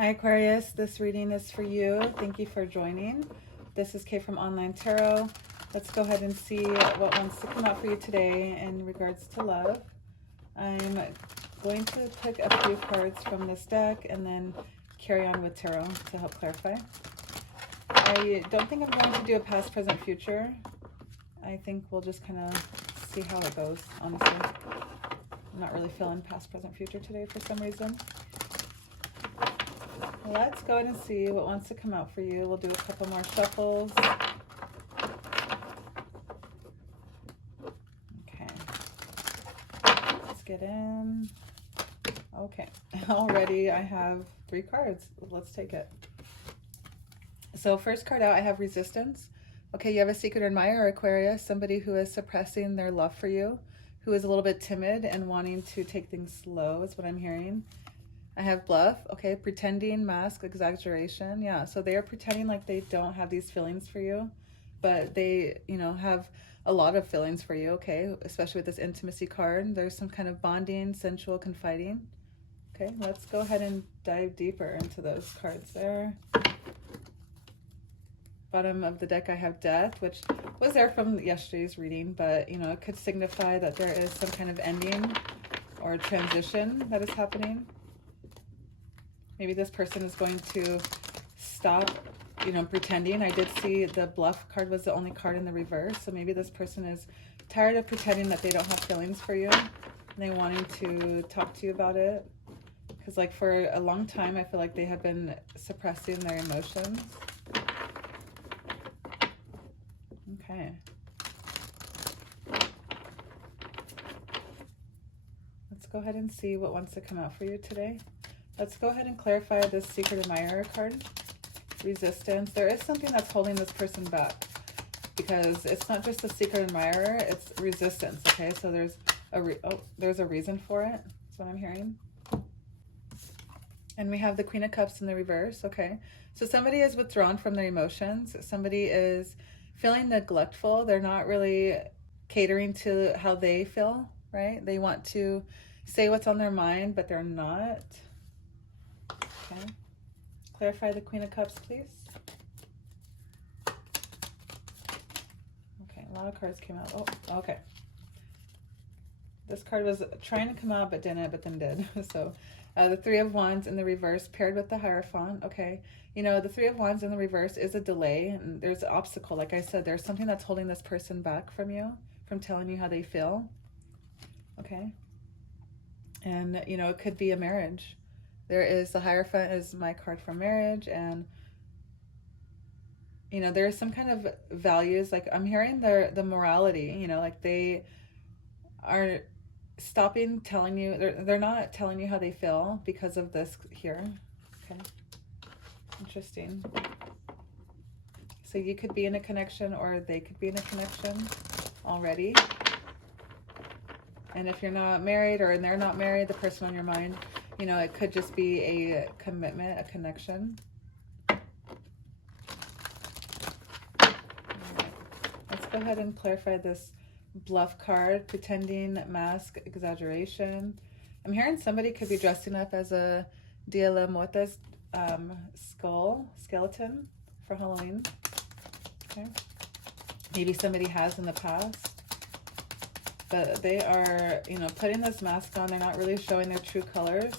Hi Aquarius, this reading is for you. Thank you for joining. This is Kay from Online Tarot. Let's go ahead and see what wants to come out for you today in regards to love. I'm going to pick a few cards from this deck and then carry on with tarot to help clarify. I don't think I'm going to do a past, present, future. I think we'll just kind of see how it goes, honestly. I'm not really feeling past, present, future today for some reason. Let's go ahead and see what wants to come out for you. We'll do a couple more shuffles. Okay. Let's get in. Okay. Already I have 3 cards. Let's take it. So first card out, I have resistance. Okay, you have a secret admirer, Aquarius, somebody who is suppressing their love for you, who is a little bit timid and wanting to take things slow is what I'm hearing. I have bluff, okay, pretending, mask, exaggeration. Yeah, so they are pretending like they don't have these feelings for you, but they, have a lot of feelings for you, okay, especially with this intimacy card. There's some kind of bonding, sensual, confiding. Okay, let's go ahead and dive deeper into those cards there. Bottom of the deck, I have death, which was there from yesterday's reading, but, it could signify that there is some kind of ending or transition that is happening. Maybe this person is going to stop, pretending. I did see the bluff card was the only card in the reverse. So maybe this person is tired of pretending that they don't have feelings for you. And they wanting to talk to you about it. Because like for a long time, I feel like they have been suppressing their emotions. Okay. Let's go ahead and see what wants to come out for you today. Let's go ahead and clarify this secret admirer card. Resistance. There is something that's holding this person back because it's not just a secret admirer, it's resistance. Okay, so there's a reason for it. That's what I'm hearing. And we have the Queen of Cups in the reverse. Okay, so somebody is withdrawn from their emotions. Somebody is feeling neglectful. They're not really catering to how they feel, right? They want to say what's on their mind, but they're not. Okay. Clarify the Queen of Cups, please. Okay, a lot of cards came out. Oh, okay. This card was trying to come out but didn't, but then did. So the Three of Wands in the reverse paired with the Hierophant. Okay, the Three of Wands in the reverse is a delay, and there's an obstacle. Like I said, there's something that's holding this person back from you, from telling you how they feel. Okay. And, it could be a marriage. There is the Hierophant is my card for marriage, and there is some kind of values. Like I'm hearing the morality. Like they are stopping telling you. They're not telling you how they feel because of this here. Okay, interesting. So you could be in a connection, or they could be in a connection already. And if you're not married, or they're not married, the person on your mind, it could just be a commitment, a connection. Right. Let's go ahead and clarify this bluff card, pretending, mask, exaggeration. I'm hearing somebody could be dressing up as a Dia de Muertos skeleton for Halloween. Okay. Maybe somebody has in the past. But they are, putting this mask on. They're not really showing their true colors.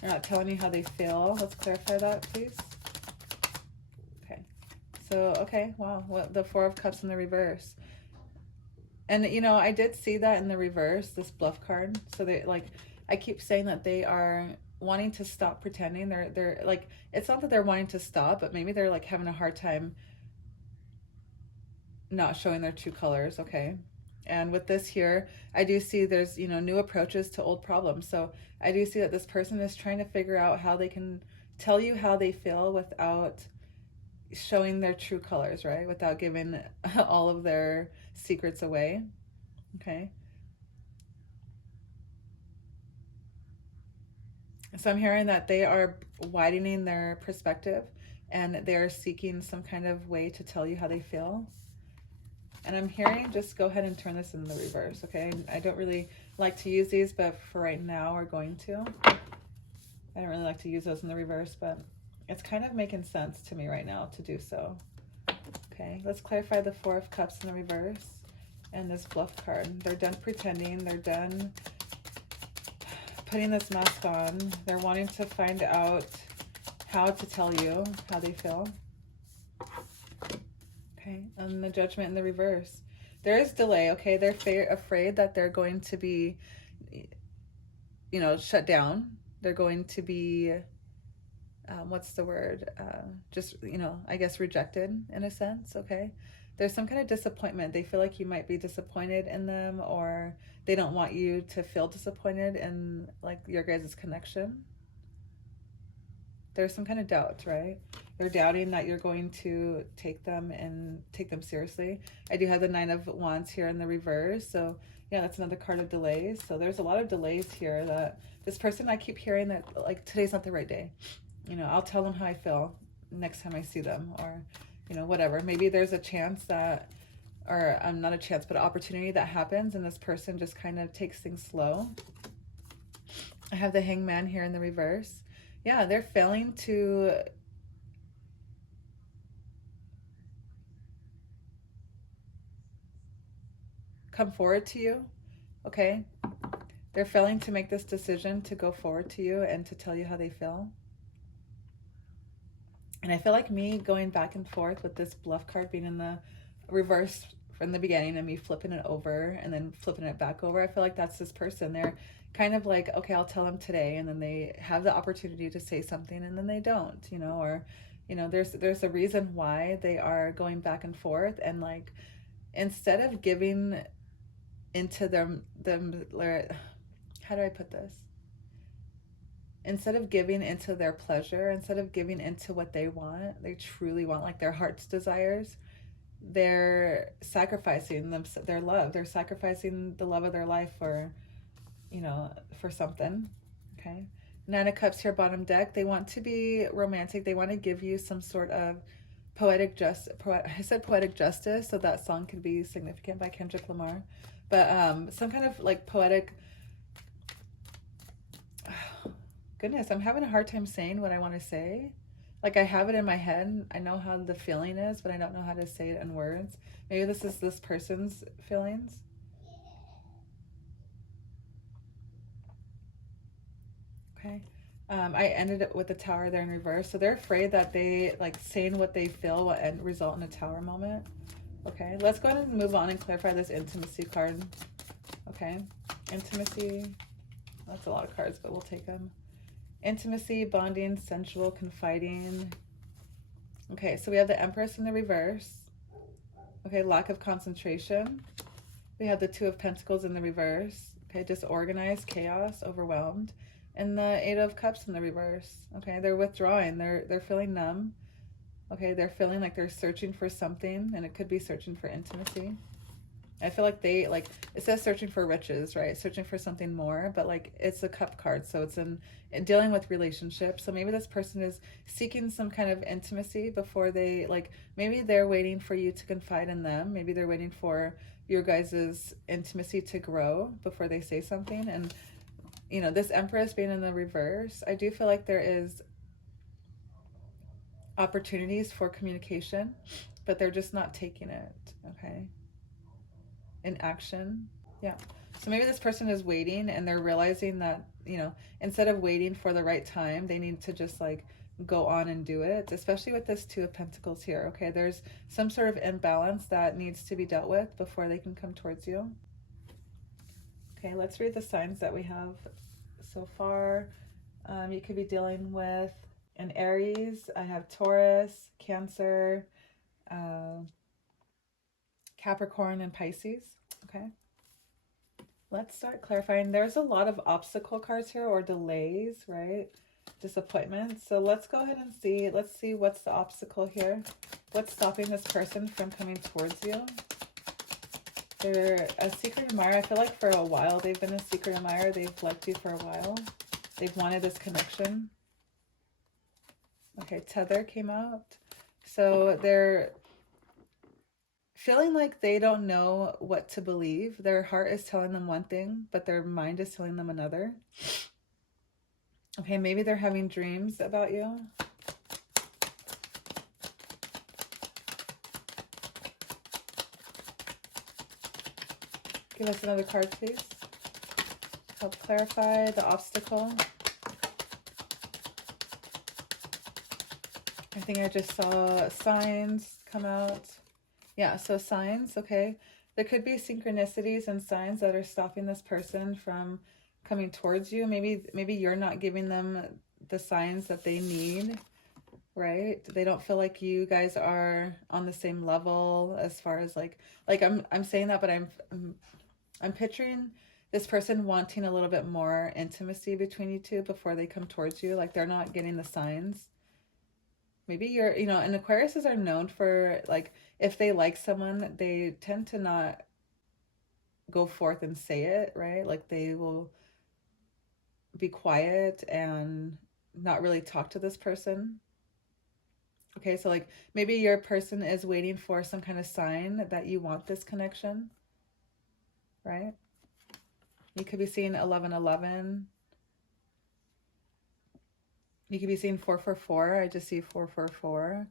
They're not telling you how they feel. Let's clarify that, please. Okay. So, okay, wow. What the Four of Cups in the reverse. And, I did see that in the reverse, this bluff card. So they, I keep saying that they are wanting to stop pretending. They're like, it's not that they're wanting to stop, but maybe they're like having a hard time not showing their true colors. Okay. And with this here, I do see there's, new approaches to old problems. So I do see that this person is trying to figure out how they can tell you how they feel without showing their true colors, right? Without giving all of their secrets away. Okay. So I'm hearing that they are widening their perspective, and they're seeking some kind of way to tell you how they feel. And I'm hearing, just go ahead and turn this in the reverse, okay? I don't really like to use these, but for right now, we're going to. I don't really like to use those in the reverse, but it's kind of making sense to me right now to do so. Okay, let's clarify the Four of Cups in the reverse and this bluff card. They're done pretending. They're done putting this mask on. They're wanting to find out how to tell you how they feel. Okay, and the Judgment in the reverse. There is delay, okay? They're afraid that they're going to be, you know, shut down. They're going to be, what's the word? Just, you know, I guess rejected in a sense, okay? There's some kind of disappointment. They feel like you might be disappointed in them, or they don't want you to feel disappointed in, like, your guys' connection. There's some kind of doubt, right? They're doubting that you're going to take them seriously. I do have the Nine of Wands here in the reverse. So yeah, that's another card of delays. So there's a lot of delays here that this person, I keep hearing that, like, today's not the right day. You know, I'll tell them how I feel next time I see them, or, you know, whatever. Maybe there's a chance that, or not a chance, but an opportunity that happens and this person just kind of takes things slow. I have the Hangman here in the reverse. Yeah, they're failing to come forward to you, okay? They're failing to make this decision to go forward to you and to tell you how they feel. And I feel like me going back and forth with this bluff card being in the reverse from the beginning and me flipping it over and then flipping it back over, I feel like that's this person. They're kind of like, okay, I'll tell them today, and then they have the opportunity to say something and then they don't, you know, or, you know, there's a reason why they are going back and forth, and like, instead of giving into them, how do I put this? Instead of giving into their pleasure, instead of giving into what they want, they truly want, like their heart's desires, they're sacrificing their love. They're sacrificing the love of their life for, you know, for something. Okay. Nine of Cups here, bottom deck. They want to be romantic. They want to give you some sort of I said poetic justice, so that song could be Significant by Kendrick Lamar. But some kind of like poetic, goodness, I'm having a hard time saying what I want to say. Like, I have it in my head. I know how the feeling is, but I don't know how to say it in words. Maybe this is this person's feelings. Okay. I ended it with the Tower there in reverse. So they're afraid that they, like, saying what they feel will result in a Tower moment. Okay. Let's go ahead and move on and clarify this Intimacy card. Okay. Intimacy. That's a lot of cards, but we'll take them. Intimacy, bonding, sensual, confiding. Okay, so we have the Empress in the reverse. Okay, lack of concentration. We have the Two of Pentacles in the reverse. Okay, disorganized, chaos, overwhelmed. And the Eight of Cups in the reverse. Okay, they're withdrawing. They're feeling numb. Okay, they're feeling like they're searching for something, and it could be searching for intimacy. I feel like they, like, it says searching for riches, right? Searching for something more, but like, it's a cup card. So it's in dealing with relationships. So maybe this person is seeking some kind of intimacy before they, like, maybe they're waiting for you to confide in them. Maybe they're waiting for your guys' intimacy to grow before they say something. And, you know, this Empress being in the reverse, I do feel like there is opportunities for communication, but they're just not taking it, okay? In action. Yeah. So maybe this person is waiting and they're realizing that, you know, instead of waiting for the right time, they need to just like go on and do it, especially with this Two of Pentacles here. Okay, there's some sort of imbalance that needs to be dealt with before they can come towards you. Okay, let's read the signs that we have so far. You could be dealing with an Aries. I have Taurus, Cancer, Capricorn, and Pisces. Okay, let's start clarifying. There's a lot of obstacle cards here, or delays, right? Disappointments. So let's go ahead and see. Let's see what's the obstacle here. What's stopping this person from coming towards you? They're a secret admirer. I feel like for a while they've been a secret admirer. They've liked you for a while. They've wanted this connection. Okay, Tether came out. So they're feeling like they don't know what to believe. Their heart is telling them one thing, but their mind is telling them another. Okay, maybe they're having dreams about you. Give us another card, please. Help clarify the obstacle. I think I just saw signs come out. Yeah, so signs, okay. There could be synchronicities and signs that are stopping this person from coming towards you. Maybe you're not giving them the signs that they need, right? They don't feel like you guys are on the same level as far as like I'm saying that, but I'm picturing this person wanting a little bit more intimacy between you two before they come towards you. Like they're not getting the signs. Maybe you're, you know, and Aquariuses are known for, like, if they like someone, they tend to not go forth and say it, right? Like they will be quiet and not really talk to this person. Okay, so like maybe your person is waiting for some kind of sign that you want this connection, right? You could be seeing 1111. You could be seeing 444. I just see 444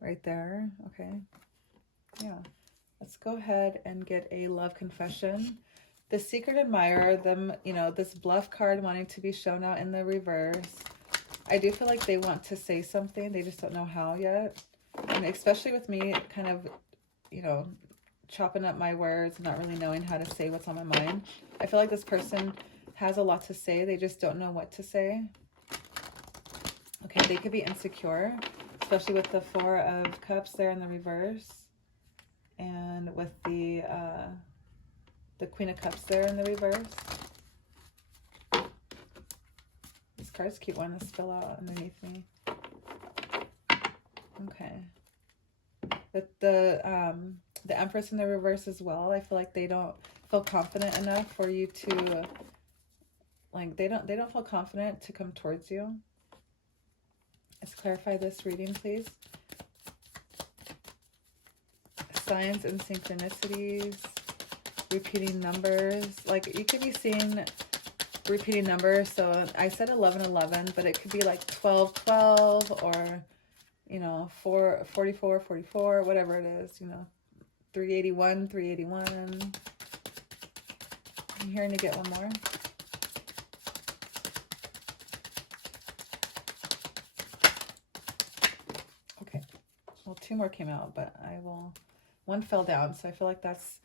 right there. Okay. Yeah. Let's go ahead and get a love confession. The secret admirer, them, you know, this bluff card wanting to be shown out in the reverse. I do feel like they want to say something. They just don't know how yet. And especially with me kind of, you know, chopping up my words, not really knowing how to say what's on my mind. I feel like this person has a lot to say. They just don't know what to say. Okay, they could be insecure, especially with the Four of Cups there in the reverse. And with the Queen of Cups there in the reverse. These cards keep wanting to spill out underneath me. Okay. The Empress in the reverse as well. I feel like they don't feel confident enough for you to, like, they don't feel confident to come towards you. Let's clarify this reading, please. Signs and synchronicities, repeating numbers. Like you could be seeing repeating numbers. So I said 1111, but it could be like 1212 or, you know, 44 44, whatever it is, you know, 381 381. I'm hearing to get one more. Okay. Well, two more came out, but one fell down. So I feel like that's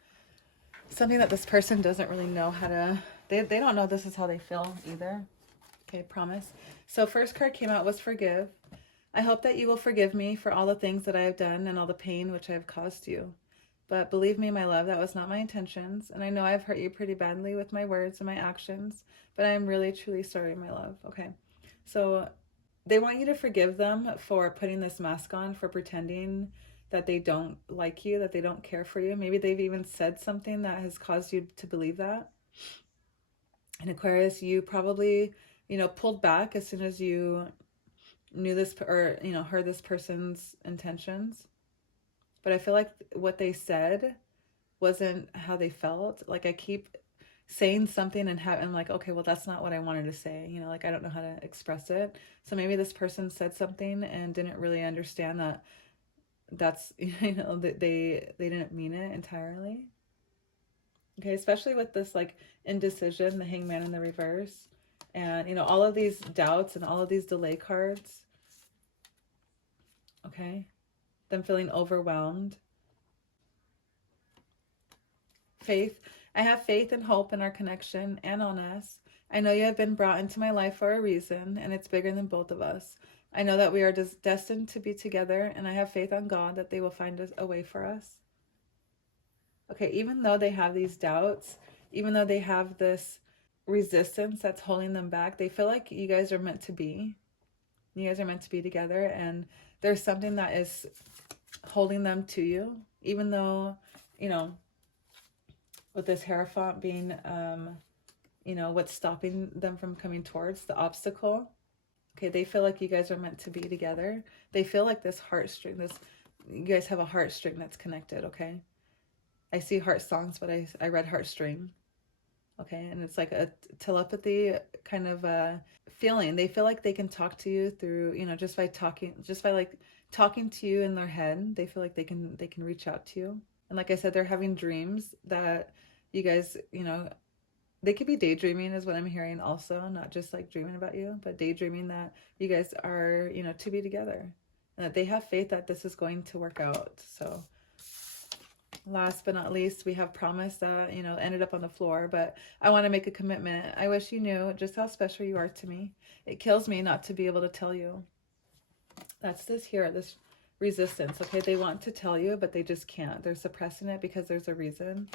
something that this person doesn't really know how to, they don't know this is how they feel either. Okay, promise. So first card came out was forgive. I hope that you will forgive me for all the things that I have done and all the pain which I have caused you. But believe me, my love, that was not my intentions. And I know I've hurt you pretty badly with my words and my actions, but I am really, truly sorry, my love. Okay. So they want you to forgive them for putting this mask on, for pretending that they don't like you, that they don't care for you. Maybe they've even said something that has caused you to believe that. And Aquarius, you probably, you know, pulled back as soon as you knew this, or, you know, heard this person's intentions. But I feel like what they said wasn't how they felt. Like I keep saying something and I'm like, okay, well, that's not what I wanted to say. You know, like I don't know how to express it. So maybe this person said something and didn't really understand that that's, you know, that they didn't mean it entirely. Okay, especially with this like indecision, the Hangman in the reverse, and, you know, all of these doubts and all of these delay cards. Okay, them feeling overwhelmed. Faith. I have faith and hope in our connection and on us. I know you have been brought into my life for a reason, and it's bigger than both of us. I know that we are destined to be together, and I have faith on God that they will find a way for us. Okay, even though they have these doubts, even though they have this resistance that's holding them back, they feel like you guys are meant to be. You guys are meant to be together, and there's something that is holding them to you, even though, you know, with this Hierophant being, you know, what's stopping them from coming towards the obstacle. Okay, they feel like you guys are meant to be together. They feel like this heartstring, you guys have a heartstring that's connected, okay? I see heart songs, but I read heartstring. Okay, and it's like a telepathy kind of feeling. They feel like they can talk to you through, you know, just by talking, just by like talking to you in their head. They feel like they can reach out to you. And like I said, they're having dreams that you guys, you know, they could be daydreaming is what I'm hearing also, not just like dreaming about you, but daydreaming that you guys are, you know, to be together. And that they have faith that this is going to work out. So last but not least, we have promise that, you know, ended up on the floor, but I want to make a commitment. I wish you knew just how special you are to me. It kills me not to be able to tell you. That's this here, this resistance. Okay, they want to tell you, but they just can't. They're suppressing it because there's a reason.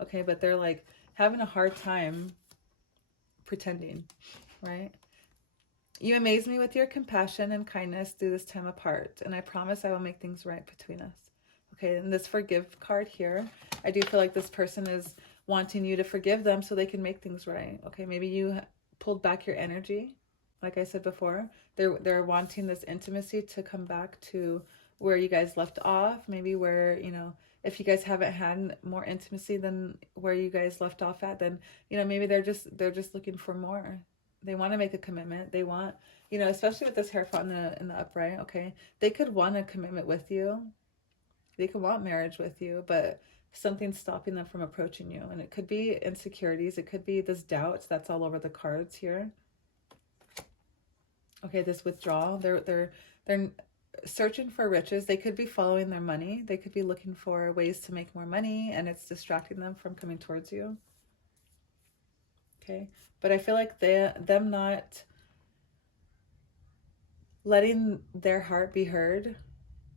Okay, but they're like having a hard time pretending, right? You amaze me with your compassion and kindness through this time apart, and I promise I will make things right between us. Okay, and this forgive card here, I do feel like this person is wanting you to forgive them so they can make things right. Okay, maybe you pulled back your energy. Like I said before, they're wanting this intimacy to come back to where you guys left off. Maybe where, you know, if you guys haven't had more intimacy than where you guys left off at, then, you know, maybe they're just looking for more. They want to make a commitment. They want, you know, especially with this Hierophant in the upright, okay, they could want a commitment with you. They could want marriage with you, but something's stopping them from approaching you. And it could be insecurities. It could be this doubt that's all over the cards here. Okay, this withdrawal. They're searching for riches. They could be following their money. They could be looking for ways to make more money, and it's distracting them from coming towards you. Okay, but I feel like them not letting their heart be heard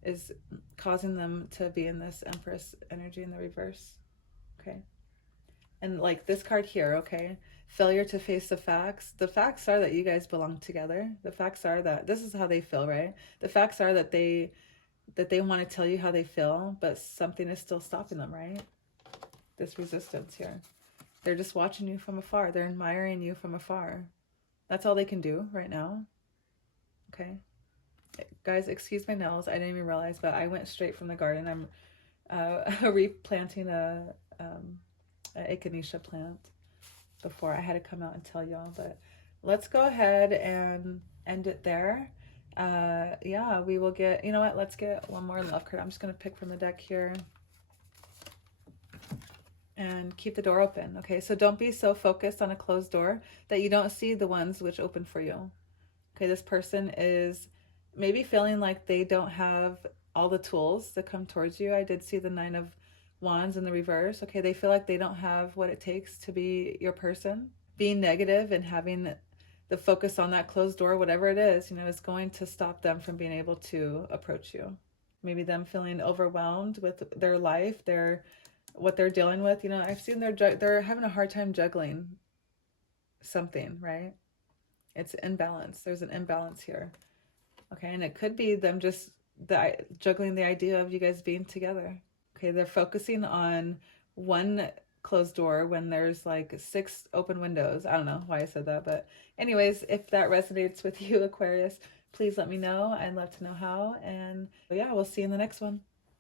is causing them to be in this Empress energy in the reverse. Okay, and like this card here, okay, failure to face the facts. The facts are that you guys belong together. The facts are that this is how they feel, right? The facts are that they want to tell you how they feel, but something is still stopping them, right? This resistance here. They're just watching you from afar. They're admiring you from afar. That's all they can do right now. Okay. Guys, excuse my nails. I didn't even realize, but I went straight from the garden. I'm replanting a echinacea plant before I had to come out and tell y'all. But let's go ahead and end it there. Yeah, we will get, you know what? Let's get one more love card. I'm just going to pick from the deck here. And keep the door open. Okay, so don't be so focused on a closed door that you don't see the ones which open for you. Okay, this person is maybe feeling like they don't have all the tools to come towards you. I did see the 9 of Wands in the reverse. Okay, they feel like they don't have what it takes to be your person. Being negative and having the focus on that closed door, whatever it is, you know, is going to stop them from being able to approach you. Maybe them feeling overwhelmed with their life, what they're dealing with. You know, I've seen they're having a hard time juggling something, right? It's imbalance. There's an imbalance here. Okay, and it could be them just juggling the idea of you guys being together. Okay, they're focusing on one closed door when there's like 6 open windows. I don't know why I said that, but anyways, if that resonates with you, Aquarius, please let me know. I'd love to know how. And yeah, we'll see you in the next one.